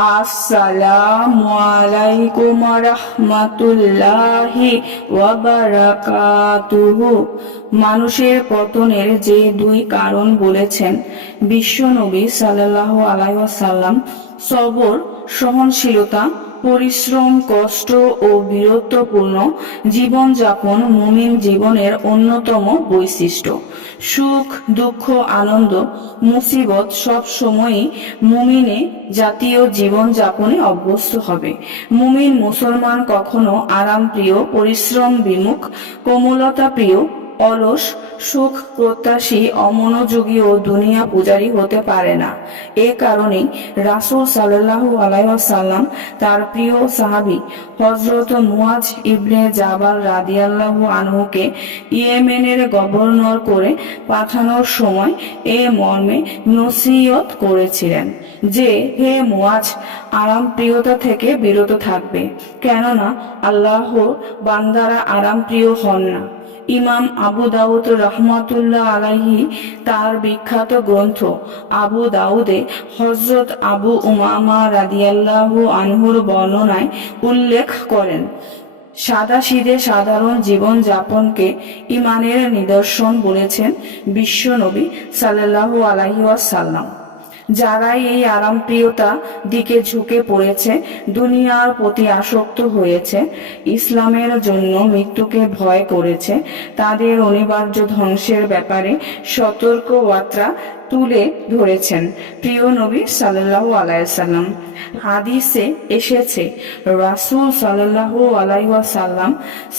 আসসালামু আলাইকুম রহমতুল্লাহি ওয়াবারাকাতুহু মানুষের পতনের যে দুই কারণ বলেছেন, বিশ্বনবী সাল্লাল্লাহু আলাইহি ওয়াসাল্লাম, সবর, সহনশীলতা পরিশ্রম, কষ্ট ও বীরত্বপূর্ণ জীবনযাপন মুমিন জীবনের অন্যতম বৈশিষ্ট্য। সুখ, দুঃখ, আনন্দ, মুসিবত সব সময়ই মুমিনে জাতীয় জীবন যাপনে অভ্যস্ত হবে। মুমিন মুসলমান কখনো আরাম প্রিয় পরিশ্রম বিমুখ, কোমলতা প্রিয় অলস, সুখ, প্রত্যাশী, অমনোযোগী ও দুনিয়া পূজারী হতে পারে না। এ কারণেই রাসূল সাল্লাল্লাহু আলাইহি ওয়াসাল্লাম তার প্রিয় সাহাবী হযরত মুয়াজ ইবনে জাবাল রাদিয়াল্লাহু আনহুকে ইয়েমেনের গভর্নর করে পাঠানোর সময় এ মর্মে নসিয়ত করেছিলেন যে, হে মুয়াজ আরাম প্রিয়তা থেকে বিরত থাকবে। কেননা আল্লাহ বান্দারা আরাম প্রিয় হন না। ইমাম আবু দাউদ রহমতুল্লাহ আলাহি তার বিখ্যাত গ্রন্থ আবু দাউদে হজরত আবু উমামা রাদিয়াল্লাহু আনহুর বর্ণনায় উল্লেখ করেন। সাদা সিদে সাধারণ জীবন যাপনকে ইমানের নিদর্শন বলেছেন বিশ্বনবী সাল্লাল্লাহু আলাহি ওয়াসাল্লাম। যারাই এই আরামপ্রিয়তা দিকে ঝুঁকে পড়েছে, দুনিয়ার প্রতি আসক্ত হয়েছে, ইসলামের জন্য মৃত্যুকে ভয় করেছে, তাদের অনিবার্য ধ্বংসের ব্যাপারে সতর্ক বার্তা তুলে ধরেছেন। প্রিয় নবী সাল্লাহ আলাইসাল্লাম হাদিসে এসেছে, রাসূল সাল্লাহ আলাইসাল্লাম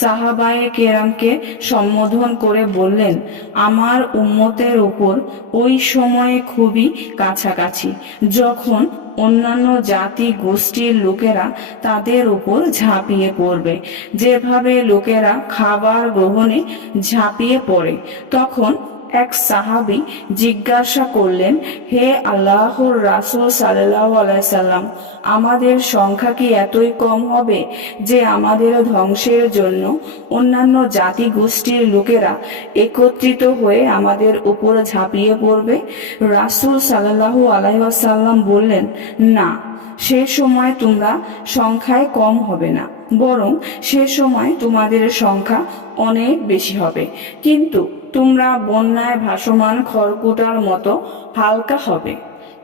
সাহাবায়ে কেরামকে সম্বোধন করে বললেন, আমার উম্মতের ওপর ওই সময়ে খুবই কাছাকাছি। যখন অন্যান্য জাতি গোষ্ঠীর লোকেরা তাদের উপর ঝাঁপিয়ে পড়বে, যেভাবে লোকেরা খাবার গ্রহণে ঝাঁপিয়ে পড়ে, তখন এক সাহাবি জিজ্ঞাসা করলেন, হে আল্লাহর রাসুল সাল্লাহ আলাইসাল্লাম আমাদের সংখ্যা কি এতই কম হবে যে আমাদের ধ্বংসের জন্য অন্যান্য জাতি গোষ্ঠীর লোকেরা একত্রিত হয়ে আমাদের উপর ঝাঁপিয়ে পড়বে? রাসুল সাল্লাহ আলাইসাল্লাম বললেন, না, সে সময় তোমরা সংখ্যায় কম হবে না, বরং সে সময় তোমাদের সংখ্যা অনেক বেশি হবে। কিন্তু তোমরা বন্যায় ভাসমান খড়কুটার মতো হালকা হবে।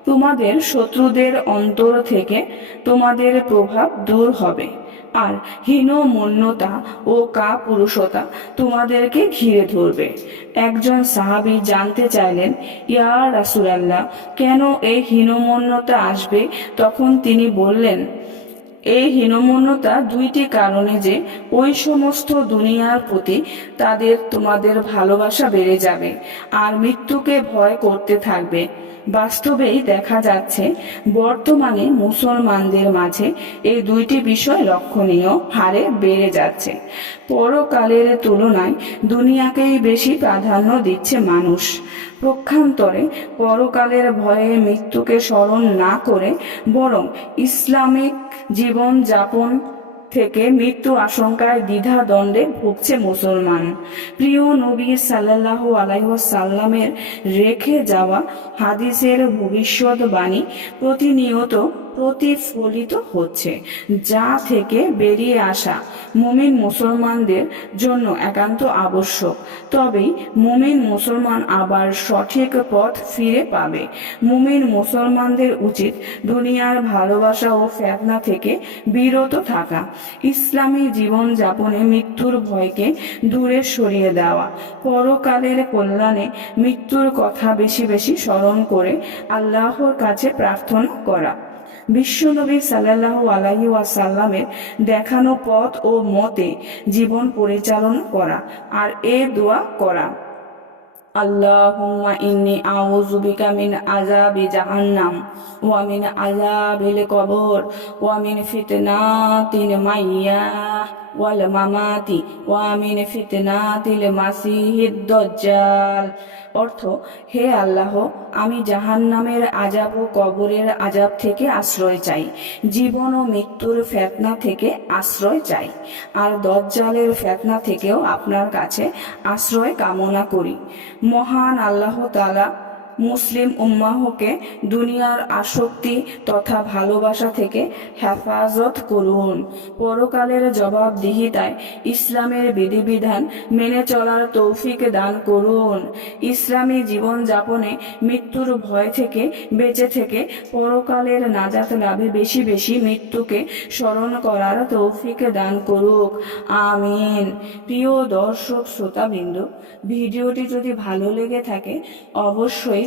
তোমাদের শত্রুদের অন্তর থেকে তোমাদের প্রভাব দূর হবে। আর হীনমন্যতা ও কা পুরুষতা তোমাদেরকে ঘিরে ধরবে। একজন সাহাবি জানতে চাইলেন, ইয়া রাসুলাল্লাহ, কেন এই হীনমন্যতা আসবে? তখন তিনি বললেন এই হীনমন্যতা দুইটি কারণে যে ওই সমস্ত দুনিয়ার প্রতি তাদের তোমাদের ভালোবাসা বেড়ে যাবে, আর মৃত্যুকে ভয় করতে থাকবে। বাস্তবেই দেখা যাচ্ছে, বর্তমানে মুসলমানদের মাঝে এই দুইটি বিষয় লক্ষণীয় হারে বেড়ে যাচ্ছে। পরকালের তুলনায় দুনিয়াকেই বেশি প্রাধান্য দিচ্ছে মানুষ। পক্ষান্তরে পরকালের ভয়ে মৃত্যুকে স্মরণ না করে বরং ইসলামিক জীবন যাপন থেকে মৃত্যু আশঙ্কায় দ্বিধা দ্বন্দ্বে ভুগছে মুসলমান। প্রিয় নবী সাল্লাহ আলাইসাল্লামের রেখে যাওয়া হাদিসের ভবিষ্যৎবাণী প্রতিনিয়ত প্রতিফলিত হচ্ছে, যা থেকে বেরিয়ে আসা মুমিন মুসলমানদের জন্য একান্ত আবশ্যক। তবেই মুমিন মুসলমান আবার সঠিক পথ ফিরে পাবে। মুমিন মুসলমানদের উচিত দুনিয়ার ভালোবাসা ও ফেতনা থেকে বিরত থাকা, ইসলামী জীবন যাপনে মৃত্যুর ভয়কে দূরে সরিয়ে দেওয়া, পরকালের কল্যাণে মৃত্যুর কথা বেশি বেশি স্মরণ করে আল্লাহর কাছে প্রার্থনা করা। বিশ্বনবী সাল্লাহ আলাহি ওয়াসাল্লামের দেখানো পথ ও মতে জীবন পরিচালনা করা আর এ দোয়া করা। আল্লাহুম্মা ইন্নি কবর ওয়া মিন ফিতনাতিল মাসিহিদ দাজ্জাল। অর্থ, হে আল্লাহ, আমি জাহান্নামের আজাব ও কবরের আজাব থেকে আশ্রয় চাই, জীবন ও মৃত্যুর ফেতনা থেকে আশ্রয় চাই, আর দজ্জালের ফেতনা থেকেও আপনার কাছে আশ্রয় কামনা করি। মহান আল্লাহ তালা মুসলিম উম্মাহকে দুনিয়ার আসক্তি তথা ভালোবাসা থেকে হেফাজত করুন। পরকালের জবাবদিহিতায় ইসলামের বিধিবিধান মেনে চলার তৌফিক দান করুন। ইসলামী জীবনযাপনে মৃত্যুর ভয় থেকে বেঁচে থেকে পরকালের নাজাত লাভে বেশি বেশি মৃত্যুকে স্মরণ করার তৌফিক দান করুক। আমিন। প্রিয় দর্শক, শ্রোতাবৃন্দ, ভিডিওটি যদি ভালো লেগে থাকে, অবশ্যই